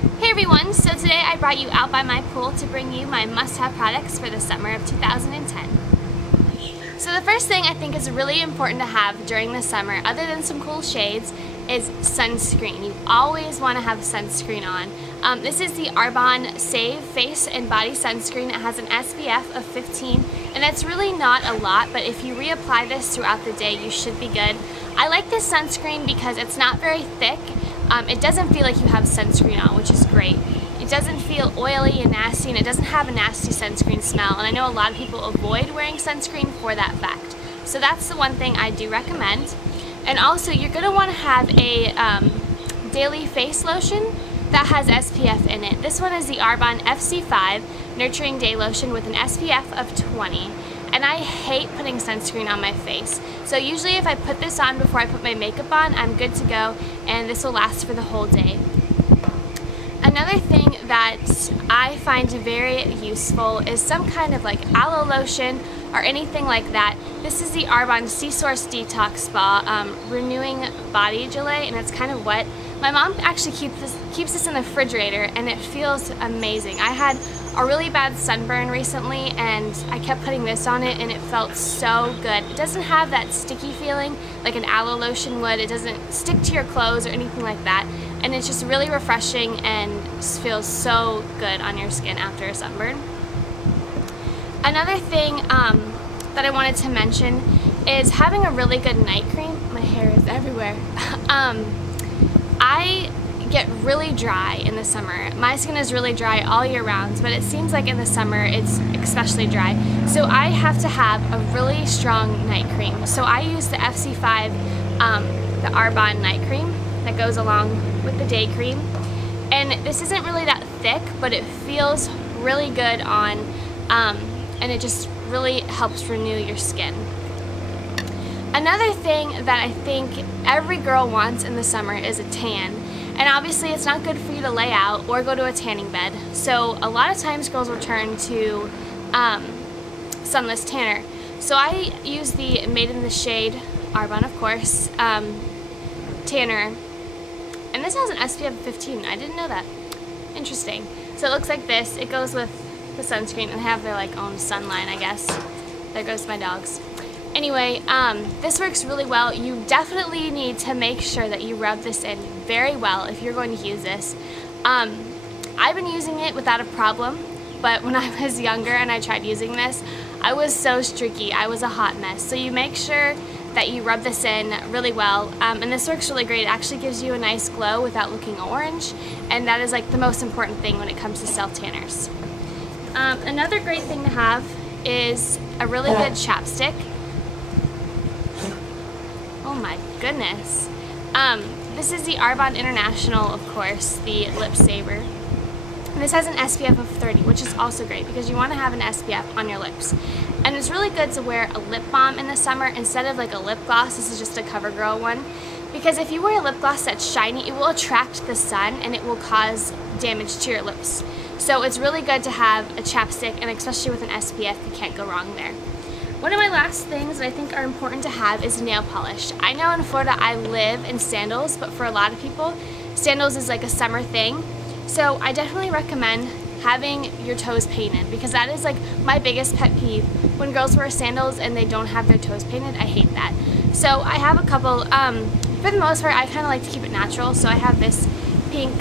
Hey everyone, so today I brought you out by my pool to bring you my must-have products for the summer of 2010. So the first thing I think is really important to have during the summer, other than some cool shades, is sunscreen. You always want to have sunscreen on. This is the Arbonne Save Face and Body Sunscreen. It has an SPF of 15, and that's really not a lot, but if you reapply this throughout the day, you should be good. I like this sunscreen because it's not very thick. It doesn't feel like you have sunscreen on, which is great. It doesn't feel oily and nasty, and it doesn't have a nasty sunscreen smell, and I know a lot of people avoid wearing sunscreen for that fact. So that's the one thing I do recommend. And also, you're going to want to have a daily face lotion that has SPF in it. This one is the Arbonne FC5 Nurturing Day Lotion with an SPF of 20. And I hate putting sunscreen on my face. So usually if I put this on before I put my makeup on, I'm good to go, and this will last for the whole day. Another thing that I find very useful is some kind of like aloe lotion or anything like that. This is the Arbonne Sea Source Detox Spa Renewing Body Gelée, and it's kind of wet. My mom actually keeps this in the refrigerator, and it feels amazing. I had a really bad sunburn recently, and I kept putting this on it, and it felt so good. It doesn't have that sticky feeling like an aloe lotion would. It doesn't stick to your clothes or anything like that, and it's just really refreshing and just feels so good on your skin after a sunburn. Another thing that I wanted to mention is having a really good night cream. My hair is everywhere. I get really dry in the summer. My skin is really dry all year round, but it seems like in the summer it's especially dry. So I have to have a really strong night cream. So I use the FC5, the Arbonne night cream that goes along with the day cream. And this isn't really that thick, but it feels really good on, and it just really helps renew your skin. Another thing that I think every girl wants in the summer is a tan. And obviously it's not good for you to lay out or go to a tanning bed. So a lot of times girls will turn to Sunless Tanner. So I use the Made in the Shade, Arbonne of course, tanner. And this has an SPF of 15. I didn't know that. Interesting. So it looks like this. It goes with the sunscreen and have their like own sunline, I guess. There goes my dogs. Anyway, this works really well. You definitely need to make sure that you rub this in very well if you're going to use this. I've been using it without a problem, but when I was younger and I tried using this, I was so streaky. I was a hot mess. So you make sure that you rub this in really well, and this works really great. It actually gives you a nice glow without looking orange, and that is like the most important thing when it comes to self-tanners. Another great thing to have is a really good chapstick. Oh my goodness. This is the Arbonne International, of course, the Lip Saver. And this has an SPF of 30, which is also great because you want to have an SPF on your lips. And it's really good to wear a lip balm in the summer instead of like a lip gloss. This is just a CoverGirl one. Because if you wear a lip gloss that's shiny, it will attract the sun and it will cause damage to your lips. So it's really good to have a chapstick, and especially with an SPF, you can't go wrong there. One of my last things that I think are important to have is nail polish. I know in Florida I live in sandals, but for a lot of people, sandals is like a summer thing. So I definitely recommend having your toes painted, because that is like my biggest pet peeve. When girls wear sandals and they don't have their toes painted, I hate that. So I have a couple, for the most part I kind of like to keep it natural, so I have this pink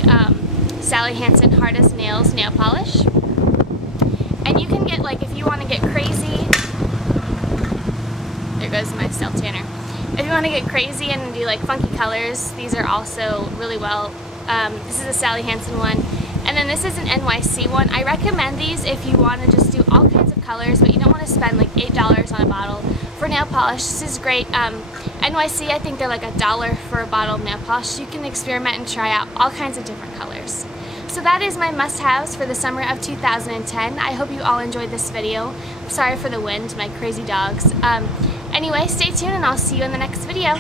Sally Hansen Hard as Nails nail polish. And you can get, like, if you want to get crazy, there goes my self tanner. If you want to get crazy and do like funky colors, these are also really well. This is a Sally Hansen one, and then this is an NYC one. I recommend these if you want to just do all kinds of colors, but you don't want to spend like $8 on a bottle for nail polish. This is great. NYC, I think they're like $1 for a bottle of nail polish. You can experiment and try out all kinds of different colors. So that is my must-haves for the summer of 2010. I hope you all enjoyed this video. Sorry for the wind, my crazy dogs. Anyway, stay tuned and I'll see you in the next video.